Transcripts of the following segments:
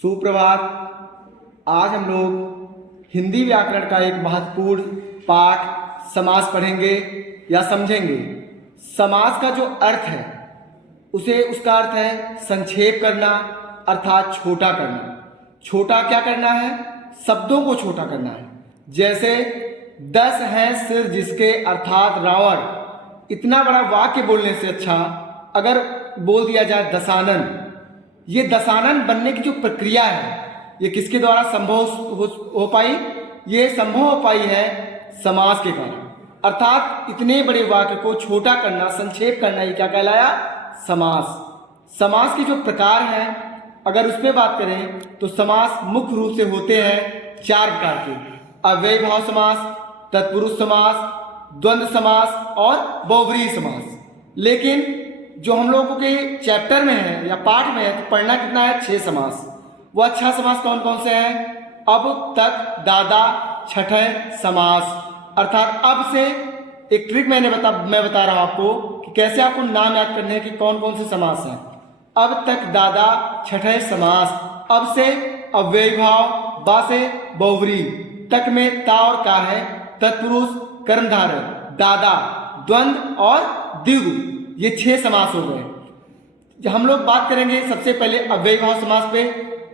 सुप्रभात। आज हम लोग हिंदी व्याकरण का एक महत्वपूर्ण पाठ समास पढ़ेंगे या समझेंगे। समास का जो अर्थ है उसका अर्थ है संक्षेप करना, अर्थात छोटा करना। छोटा क्या करना है? शब्दों को छोटा करना है। जैसे 10 हैं सिर जिसके, अर्थात रावण। इतना बड़ा वाक्य बोलने से अच्छा अगर बोल दिया जाए दशानन। ये दशानन बनने की जो प्रक्रिया है ये किसके द्वारा संभव हो पाई? ये संभव हो पाई है समास के कारण। अर्थात इतने बड़े वाक्य को छोटा करना, संक्षेप करना, ये क्या कहलाया? समास। समास के जो प्रकार हैं अगर उस पर बात करें तो समास मुख्य रूप से होते हैं 4 प्रकार के: अव्ययीभाव समास, तत्पुरुष समास, द्वंद्व समास और बहुव्रीहि समास। लेकिन जो हम लोगों के चैप्टर में है या पाठ में है तो पढ़ना कितना है? 6 समास। वो अच्छा समास कौन कौन से हैं? अब, तक, दादा, छठे समास। अर्थात अब से एक ट्रिक मैं बता रहा हूं आपको कि कैसे आपको नाम याद करने हैं कि कौन कौन से समास हैं। अब, तक, दादा, छठे समास। अब से अव्ययीभाव, बा से बहुव्रीहि, तक में ता और का है, तत्पुरुष, कर्मधारय, दादा, द्वंद्व और द्विगु। ये 6 समास हो गए। हम लोग बात करेंगे सबसे पहले अव्ययीभाव समास पे।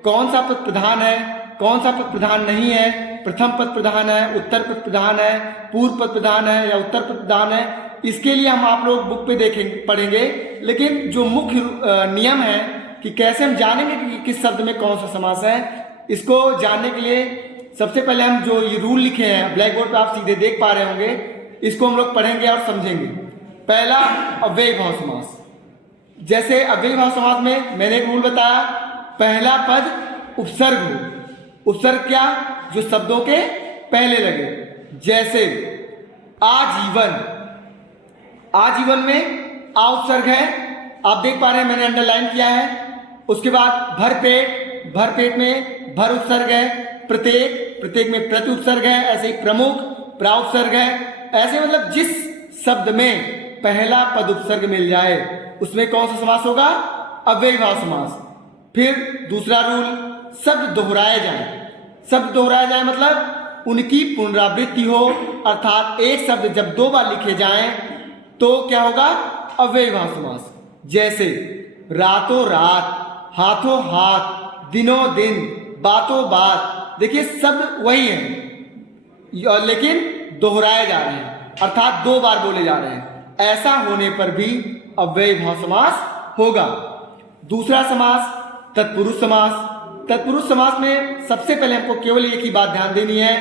कौन सा पद प्रधान है, कौन सा पद प्रधान नहीं है, प्रथम पद प्रधान है, उत्तर पद प्रधान है, पूर्व पद प्रधान है या उत्तर पद प्रधान है, इसके लिए हम आप लोग बुक पे देखेंगे, पढ़ेंगे। लेकिन जो मुख्य नियम है कि कैसे हम जानेंगे कि किस शब्द में कौन सा समास है, इसको जानने के लिए सबसे पहले हम जो ये रूल लिखे हैं ब्लैक बोर्ड पर आप सीधे देख पा रहे होंगे, इसको हम लोग पढ़ेंगे और समझेंगे। पहला अव्ययीभाव समास। जैसे अव्ययीभाव समास में मैंने एक रूल बताया, पहला पद उपसर्ग हो। उपसर्ग क्या? जो शब्दों के पहले लगे। जैसे आजीवन। आजीवन में आ उपसर्ग है, आप देख पा रहे हैं, मैंने अंडरलाइन किया है। उसके बाद भरपेट। भरपेट में भर उपसर्ग है। प्रत्येक। प्रत्येक में प्रति उपसर्ग है। ऐसे ही प्रमुख, प्रा उपसर्ग है। ऐसे मतलब जिस शब्द में पहला पद उपसर्ग मिल जाए उसमें कौन सा समास होगा? अव्ययीभाव समास। फिर दूसरा रूल, शब्द दोहराए जाए। शब्द दोहराए जाए मतलब उनकी पुनरावृत्ति हो, अर्थात एक शब्द जब 2 बार लिखे जाएं तो क्या होगा? अव्ययीभाव समास। जैसे रातों रात, हाथों हाथ, दिनों दिन, बातों बात। देखिए शब्द वही है लेकिन दोहराए जा रहे हैं, अर्थात 2 बार बोले जा रहे हैं। ऐसा होने पर भी अव्ययीभाव समास होगा। दूसरा समास तत्पुरुष समास। तत्पुरुष समास में सबसे पहले हमको केवल एक ही बात ध्यान देनी है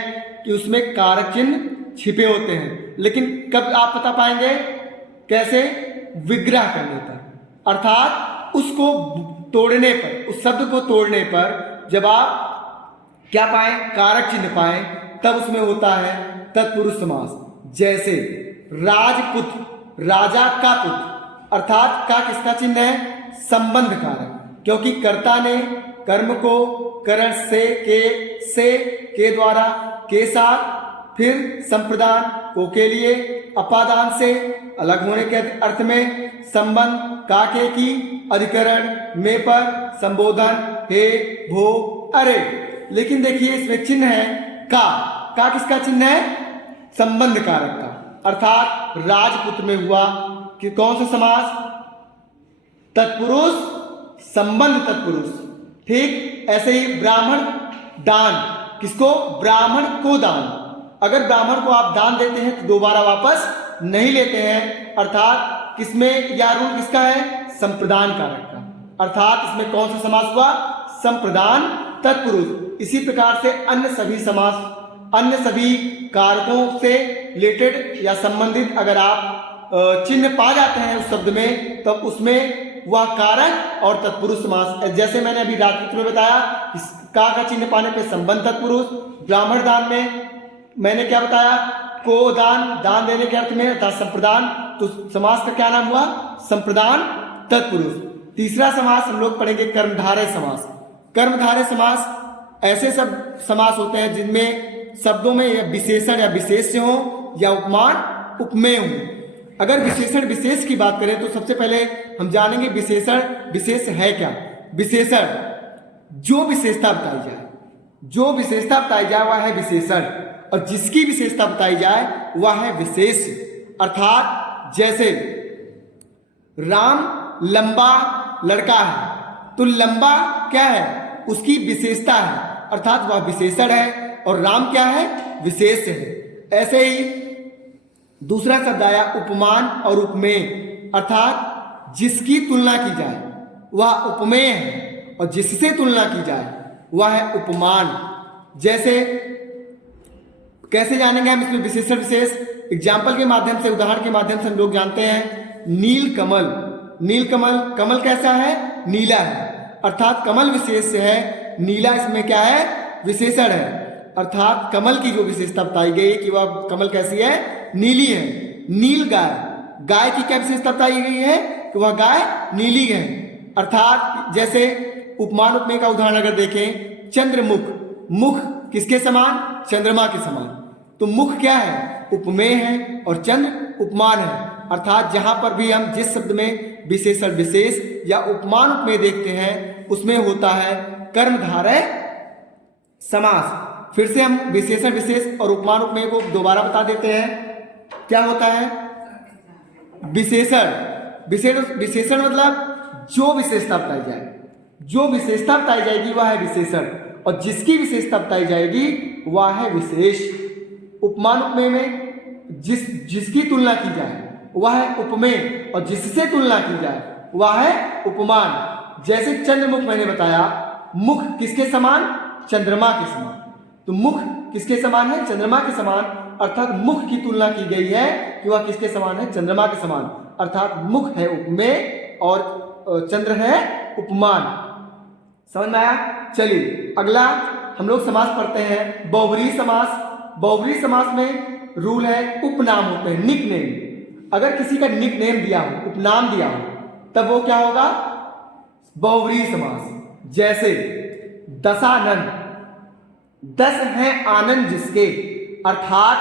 कि उसमें कारक चिन्ह छिपे होते हैं। लेकिन कब आप बता पाएंगे? कैसे? विग्रह करने पर, अर्थात उसको तोड़ने पर, उस शब्द को तोड़ने पर जब आप क्या पाएं? कारक चिन्ह पाएं, तब उसमें होता है तत्पुरुष समास। जैसे राजपुत्र, राजा का पुत्र। अर्थात का किसका चिन्ह है? संबंध कारक, क्योंकि कर्ता ने कर्म को करण से के द्वारा, के साथ, फिर संप्रदान को के लिए, अपादान से अलग होने के अर्थ में, संबंध का के की, अधिकरण में पर, संबोधन हे भो अरे। लेकिन देखिए इसमें चिन्ह है का किसका चिन्ह है? संबंध कारक का। अर्थात राजपुत्र में हुआ कि कौन सा समास? तत्पुरुष, संबंध तत्पुरुष। ठीक ऐसे ही ब्राह्मण दान। किसको? ब्राह्मण को दान। अगर ब्राह्मण को आप दान देते हैं तो दोबारा वापस नहीं लेते हैं। अर्थात किसमें यह रूल किसका है? संप्रदान कारक का। अर्थात इसमें कौन सा समास हुआ? संप्रदान तत्पुरुष। इसी प्रकार से अन्य सभी समास, अन्य सभी कारकों से रिलेटेड या संबंधित अगर आप चिन्ह पा जाते हैं उस शब्द में, तब उसमें वह कारक और तत्पुरुष समास। जैसे मैंने अभी राजपुत्र में बताया, का चिन्ह पाने पे संबंध तत्पुरुष। ब्राह्मण दान में मैंने क्या बताया? को दान देने के अर्थ में, अर्थात संप्रदान। तो समास का क्या नाम हुआ? संप्रदान तत्पुरुष। तीसरा समास हम लोग पढ़ेंगे कर्मधारय समास। कर्मधारय समास ऐसे सब समास होते हैं जिनमें शब्दों में या विशेषण या विशेष्य हो या उपमान उपमेय हो। अगर विशेषण विशेष की बात करें तो सबसे पहले हम जानेंगे विशेषण विशेष है क्या। विशेषण जो विशेषता बताई जाए, जो विशेषता बताई जाए वह है विशेषण, और जिसकी विशेषता बताई जाए वह है विशेष। अर्थात जैसे राम लंबा लड़का है, तो लंबा क्या है, उसकी विशेषता है, अर्थात वह विशेषण है, और राम क्या है, विशेष है। ऐसे ही दूसरा शब्द आया उपमान और उपमेय, अर्थात जिसकी तुलना की जाए वह उपमेय है, और जिससे तुलना की जाए वह है उपमान। जैसे कैसे जानेंगे हम इसमें विशेषण विशेष? एग्जाम्पल के माध्यम से, उदाहरण के माध्यम से हम लोग जानते हैं। नील कमल, नील कमल, कमल कैसा है, नीला है, अर्थात कमल विशेष है, नीला इसमें क्या है, विशेषण है। अर्थात कमल की जो विशेषता बताई गई कि वह कमल कैसी है, नीली है। नील गाय, गाय की क्या विशेषता बताई गई है कि वह गाय नीली है। अर्थात जैसे उपमान उपमेय का उदाहरण अगर देखें, चंद्रमुख, मुख किसके समान, चंद्रमा के समान, तो मुख क्या है, उपमेय है, और चंद्र उपमान है। अर्थात जहां पर भी हम जिस शब्द में विशेषण विशेष या उपमान उपमेय देखते हैं उसमें होता है कर्मधारय समास। फिर से हम विशेषण विशेष और उपमान उपमेय को दोबारा बता देते हैं। क्या होता है विशेषण? विशेषण मतलब जो विशेषता बताई जाए, जो विशेषता बताई जाएगी वह है विशेषण, और जिसकी विशेषता बताई जाएगी वह है विशेष। उपमान उपमेय में जिसकी तुलना की जाए वह है उपमेय, और जिससे तुलना की जाए वह है उपमान। जैसे चंद्रमुख मैंने बताया, मुख किसके समान, चंद्रमा के समान, तो मुख किसके समान है, चंद्रमा के समान, अर्थात मुख की तुलना की गई है कि वह किसके समान है, चंद्रमा के समान, अर्थात मुख है उपमेय और चंद्र है उपमान। समझ में आया? चलिए अगला हम लोग समास पढ़ते हैं, बहुब्रीहि समास। बहुब्रीहि समास में रूल है उपनाम होते हैं, निक नेम। अगर किसी का निक नेम दिया हो, उपनाम दिया हो, तब वो क्या होगा, बहुब्रीहि समास। जैसे दशानन, 10 है आनंद जिसके, अर्थात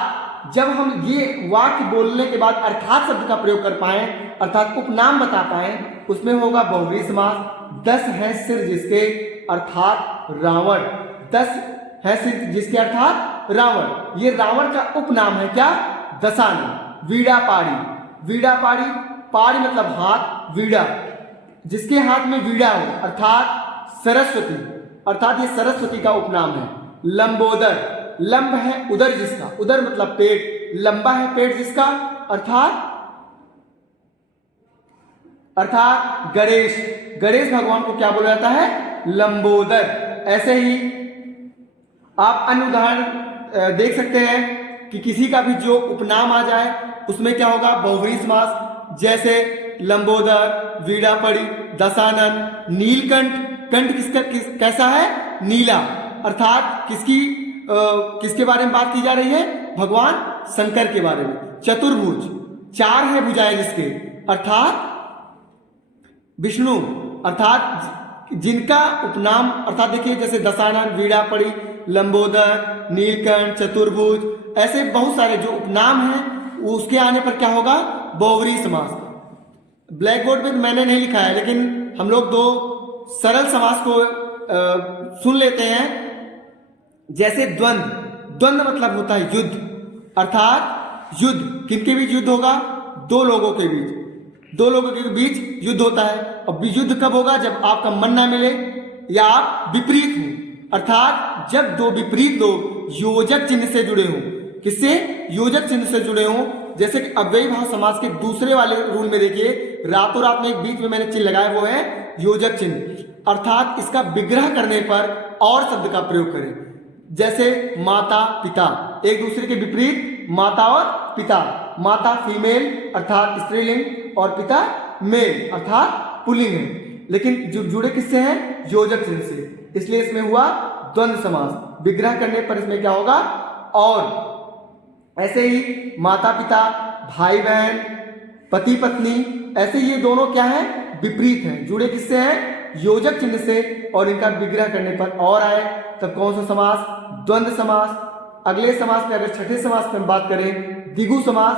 जब हम ये वाक्य बोलने के बाद अर्थात शब्द का प्रयोग कर पाए, अर्थात उपनाम बता पाए, उसमें होगा बहुब्रीहि समास। 10 है सिर जिसके, अर्थात रावण, 10 है सिर जिसके अर्थात रावण, ये रावण का उपनाम है क्या, दशानन। वीड़ा पाड़ी, वीड़ा पाड़ी, पाड़ी मतलब हाथ, वीड़ा जिसके हाथ में वीड़ा हो, अर्थात सरस्वती, अर्थात ये सरस्वती का उपनाम है। लंबोदर, लंब है उदर जिसका, उदर मतलब पेट, लंबा है पेट जिसका, अर्थात गणेश, गणेश भगवान को क्या बोला जाता है, लंबोदर। ऐसे ही आप अन्य उदाहरण देख सकते हैं कि किसी का भी जो उपनाम आ जाए उसमें क्या होगा, बहुब्रीहि समास। जैसे लंबोदर, वीड़ापड़ी, दशानन, नीलकंठ, कंठ किसका कैसा है, नीला, अर्थात किसके बारे में बात की जा रही है, भगवान शंकर के बारे में। चतुर्भुज, 4 है भुजाएं जिसके, अर्थात विष्णु, अर्थात जिनका उपनाम, अर्थात देखिए जैसे दशानन, वीड़ापड़ी, लंबोदर, नीलकंठ, चतुर्भुज, ऐसे बहुत सारे जो उपनाम हैं उसके आने पर क्या होगा, बहुब्रीहि समास। ब्लैक बोर्ड पे मैंने नहीं लिखा है, लेकिन हम लोग 2 सरल समास को सुन लेते हैं। जैसे द्वंद्व, द्वंद्व मतलब होता है युद्ध, अर्थात युद्ध किनके बीच युद्ध होगा, 2 लोगों के बीच, 2 लोगों के बीच युद्ध होता है। और युद्ध कब होगा, जब आपका मन ना मिले या आप विपरीत हो, अर्थात जब 2 विपरीत लोग योजक चिन्ह से जुड़े हों। किससे, योजक चिन्ह से जुड़े हों। जैसे कि अव्ययी भाव समास के दूसरे वाले रूल में देखिए, रातों रात में एक बीच में मैंने चिन्ह लगाया, वो है योजक चिन्ह, अर्थात इसका विग्रह करने पर और शब्द का प्रयोग करें। जैसे माता पिता, एक दूसरे के विपरीत माता और पिता, माता फीमेल अर्थात स्त्रीलिंग, और पिता मेल अर्थात पुल्लिंग है, लेकिन जो जुड़े किससे हैं, योजक चिन्ह से, इसलिए इसमें हुआ द्वंद्व समास। विग्रह करने पर इसमें क्या होगा, और ऐसे ही माता पिता, भाई बहन, पति पत्नी, ऐसे ये दोनों क्या है, विपरीत हैं, जुड़े किससे हैं, योजक चिन्ह से, और इनका विग्रह करने पर और आए तब कौन सा समास, द्वंद्व समास। अगले समास में, अगर छठे समास में बात करें, द्विगु समास,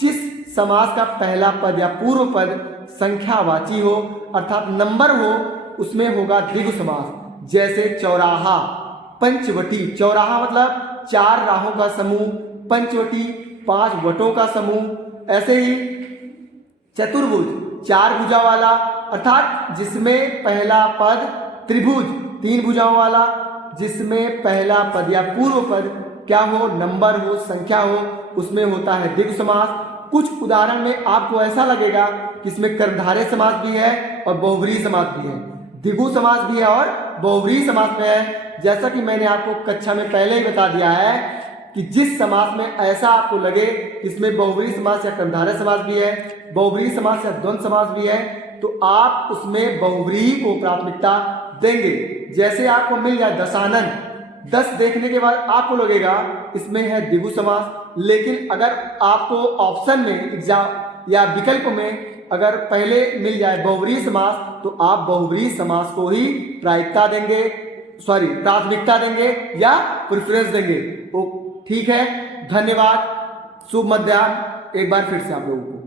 जिस समास का पहला पद या पूर्व पद संख्यावाची हो, अर्थात नंबर हो, उसमें होगा द्विगु समास। जैसे चौराहा, पंचवटी, चौराहा मतलब 4 राहों का समूह, पंचवटी 5 वटों का समूह। ऐसे ही चतुर्भुज, 4 भुजा वाला, अर्थात जिसमें पहला पद त्रिभुज 3 भुजाओं वाला, जिसमें पहला पद या पूर्व पद क्या हो, नंबर हो, संख्या हो, उसमें होता है द्विगु समास। कुछ उदाहरण में आपको ऐसा लगेगा कि इसमें कर्मधारय समास भी है और बहुव्रीहि समास भी है, द्विगु समास भी है और बहुव्रीहि समास में है। जैसा कि मैंने आपको कक्षा में पहले ही बता दिया है कि जिस समास में ऐसा आपको लगे कि इसमें बहुव्रीहि समास या कर्मधारय समास भी है, बहुव्रीहि समास या द्वंद्व समास भी है, तो आप उसमें बहुव्रीहि को प्राथमिकता देंगे। जैसे आपको मिल जाए दशानन, 10 देखने के बाद आपको लगेगा इसमें है द्विगु समास, लेकिन अगर आपको ऑप्शन में एग्जाम या विकल्प में अगर पहले मिल जाए बहुव्रीहि समास, तो आप बहुव्रीहि समास को ही प्राथमिकता देंगे या प्रेफरेंस देंगे। ठीक है, धन्यवाद, शुभ मध्याह्न एक बार फिर से आप लोगों को।